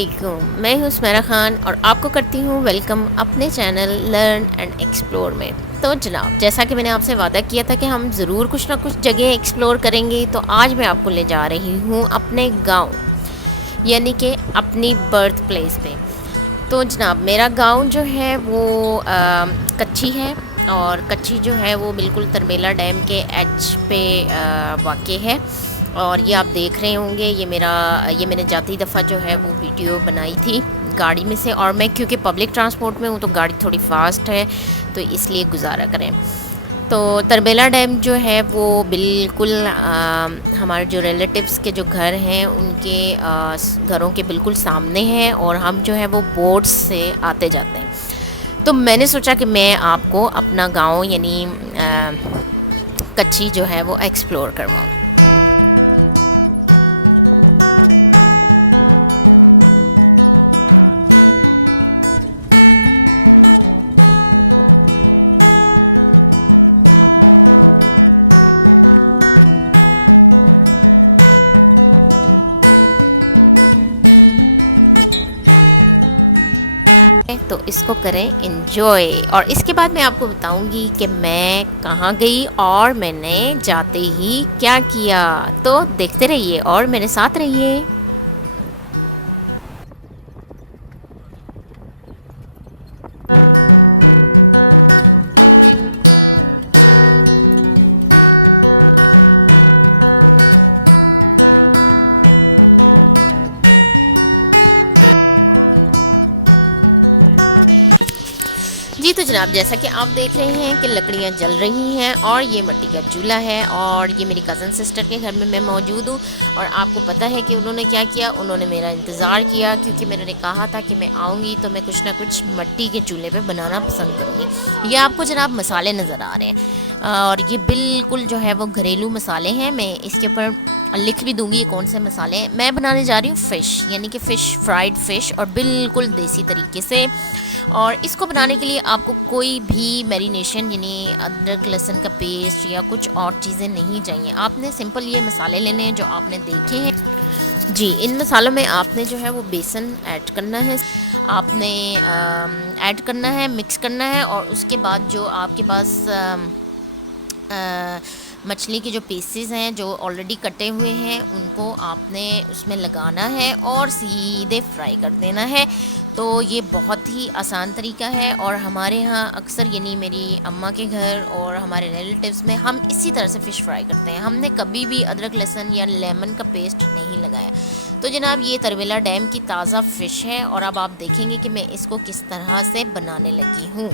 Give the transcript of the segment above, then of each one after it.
अस्सलामुअलैकुम, मैं हूँ सुमेरा खान और आपको करती हूँ वेलकम अपने चैनल लर्न एंड एक्सप्लोर में। तो जनाब, जैसा कि मैंने आपसे वादा किया था कि हम ज़रूर कुछ ना कुछ जगह एक्सप्लोर करेंगे, तो आज मैं आपको ले जा रही हूँ अपने गांव, यानी कि अपनी बर्थ प्लेस पे। तो जनाब, मेरा गांव जो है वो कच्ची है, और कच्ची जो है वो बिल्कुल तरमेला डैम के एज पे वाक़ई है। और ये आप देख रहे होंगे, ये मैंने जाती दफ़ा जो है वो वीडियो बनाई थी गाड़ी में से, और मैं क्योंकि पब्लिक ट्रांसपोर्ट में हूँ तो गाड़ी थोड़ी फास्ट है, तो इसलिए गुजारा करें। तो तरमेला डैम जो है वो बिल्कुल हमारे जो रिलेटिव्स के जो घर हैं उनके घरों के बिल्कुल सामने हैं, और हम जो है वो बोट से आते जाते हैं। तो मैंने सोचा कि मैं आपको अपना गांव यानी कच्ची जो है वो एक्सप्लोर करवाऊँ। इसको करें एंजॉय, और इसके बाद मैं आपको बताऊंगी कि मैं कहाँ गई और मैंने जाते ही क्या किया। तो देखते रहिए और मेरे साथ रहिए। जी तो जनाब, जैसा कि आप देख रहे हैं कि लकड़ियाँ जल रही हैं, और ये मिट्टी का चूल्हा है, और ये मेरी कज़न सिस्टर के घर में मैं मौजूद हूँ। और आपको पता है कि उन्होंने क्या किया, उन्होंने मेरा इंतज़ार किया, क्योंकि मैंने कहा था कि मैं आऊँगी तो मैं कुछ ना कुछ मिट्टी के चूल्हे पे बनाना पसंद करूँगी। ये आपको जनाब मसाले नज़र आ रहे हैं, और ये बिल्कुल जो है वो घरेलू मसाले हैं। मैं इसके ऊपर लिख भी दूँगी ये कौन से मसाले हैं। मैं बनाने जा रही हूँ फ़िश, यानी कि फ़िश, फ्राइड फ़िश, और बिल्कुल देसी तरीके से। और इसको बनाने के लिए आपको कोई भी मैरिनेशन यानी अदरक लहसुन का पेस्ट या कुछ और चीज़ें नहीं चाहिए। आपने सिंपल ये मसाले लेने हैं जो आपने देखे हैं। जी, इन मसालों में आपने जो है वो बेसन ऐड करना है, आपने ऐड करना है, मिक्स करना है, और उसके बाद जो आपके पास मछली के जो पीसेस हैं जो ऑलरेडी कटे हुए हैं उनको आपने उसमें लगाना है और सीधे फ्राई कर देना है। तो ये बहुत ही आसान तरीका है, और हमारे यहाँ अक्सर यानी मेरी अम्मा के घर और हमारे रिलेटिव्स में हम इसी तरह से फ़िश फ्राई करते हैं। हमने कभी भी अदरक लहसुन या लेमन का पेस्ट नहीं लगाया। तो जनाब, ये तरवेला डैम की ताज़ा फ़िश है, और अब आप देखेंगे कि मैं इसको किस तरह से बनाने लगी हूँ।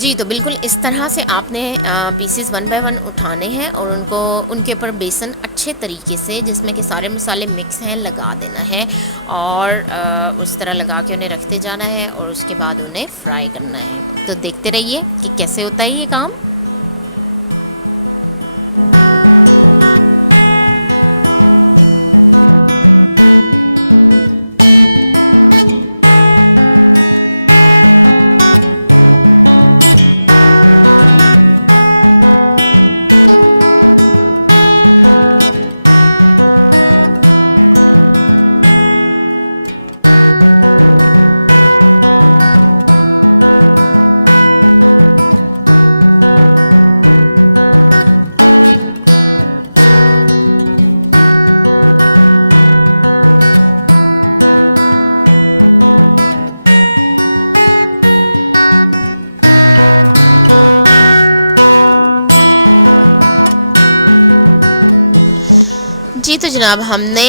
जी, तो बिल्कुल इस तरह से आपने पीसेस 1 बाय 1 उठाने हैं, और उनके ऊपर बेसन अच्छे तरीके से, जिसमें कि सारे मसाले मिक्स हैं, लगा देना है, और उस तरह लगा के उन्हें रखते जाना है, और उसके बाद उन्हें फ्राई करना है। तो देखते रहिए कि कैसे होता है ये काम। जी तो जनाब, हमने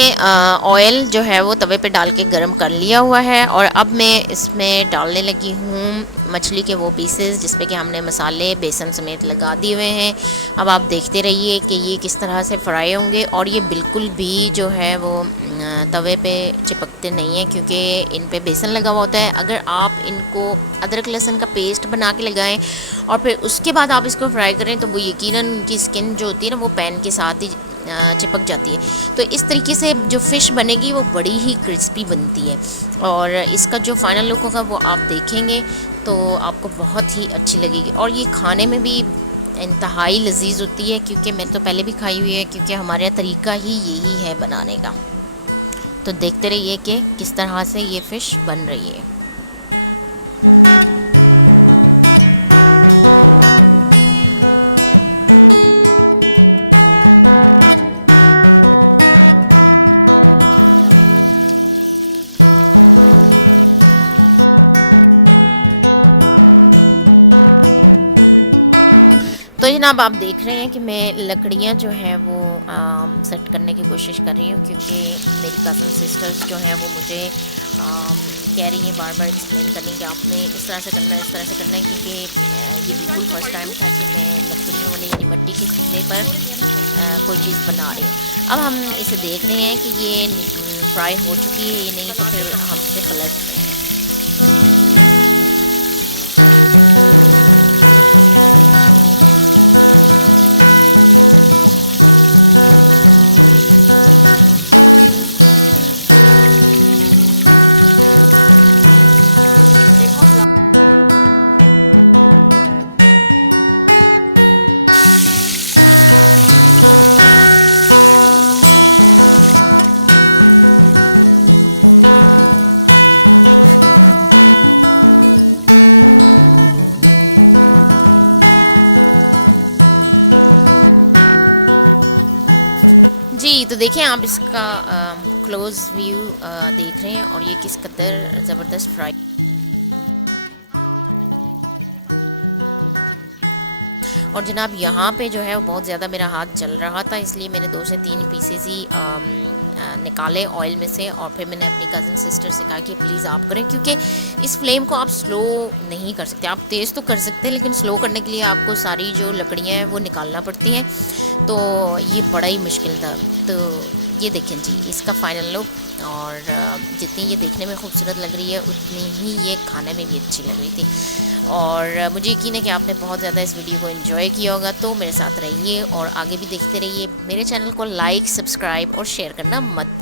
ऑयल जो है वो तवे पे डाल के गरम कर लिया हुआ है, और अब मैं इसमें डालने लगी हूँ मछली के वो पीसेस जिसमें कि हमने मसाले बेसन समेत लगा दिए हुए हैं। अब आप देखते रहिए कि ये किस तरह से फ्राई होंगे, और ये बिल्कुल भी जो है वो तवे पे चिपकते नहीं हैं, क्योंकि इन पे बेसन लगा हुआ होता है। अगर आप इनको अदरक लहसुन का पेस्ट बना के लगाएं और फिर उसके बाद आप इसको फ्राई करें, तो वो यकीनन उनकी स्किन जो होती है ना वो पैन के साथ ही चिपक जाती है। तो इस तरीके से जो फ़िश बनेगी वो बड़ी ही क्रिस्पी बनती है, और इसका जो फाइनल लुक होगा वो आप देखेंगे तो आपको बहुत ही अच्छी लगेगी, और ये खाने में भी इंतहाई लजीज होती है, क्योंकि मैंने तो पहले भी खाई हुई है, क्योंकि हमारे तरीका ही यही है बनाने का। तो देखते रहिए कि किस तरह से ये फ़िश बन रही है। तो जनाब आप देख रहे हैं कि मैं लकड़ियाँ जो है वो सेट करने की कोशिश कर रही हूँ, क्योंकि मेरी कज़न सिस्टर्स जो है वो मुझे कह रही है बार बार एक्सप्लेन करने कि आपने इस तरह से करना है, इस तरह से करना है, क्योंकि ये बिल्कुल फर्स्ट टाइम था कि मैं यानी मिट्टी के चूल्हे पर कोई चीज़ बना रही हूँ। अब हम इसे देख रहे हैं कि ये फ्राई हो चुकी है या नहीं, तो फिर हम इसे कलर करते हैं। जी, तो देखिए आप इसका क्लोज व्यू देख रहे हैं, और ये किस कदर ज़बरदस्त फ्राई। और जनाब यहाँ पे जो है वो बहुत ज़्यादा मेरा हाथ जल रहा था, इसलिए मैंने 2 से 3 पीसेस ही निकाले ऑयल में से, और फिर मैंने अपनी कज़न सिस्टर से कहा कि प्लीज़ आप करें, क्योंकि इस फ्लेम को आप स्लो नहीं कर सकते। आप तेज़ तो कर सकते हैं, लेकिन स्लो करने के लिए आपको सारी जो लकड़ियाँ हैं वो निकालना पड़ती हैं, तो ये बड़ा ही मुश्किल था। तो ये देखिए जी इसका फाइनल लुक, और जितनी ये देखने में खूबसूरत लग रही है उतनी ही ये खाने में भी अच्छी लग रही थी। और मुझे यकीन है कि आपने बहुत ज़्यादा इस वीडियो को एंजॉय किया होगा, तो मेरे साथ रहिए और आगे भी देखते रहिए। मेरे चैनल को लाइक, सब्सक्राइब और शेयर करना मत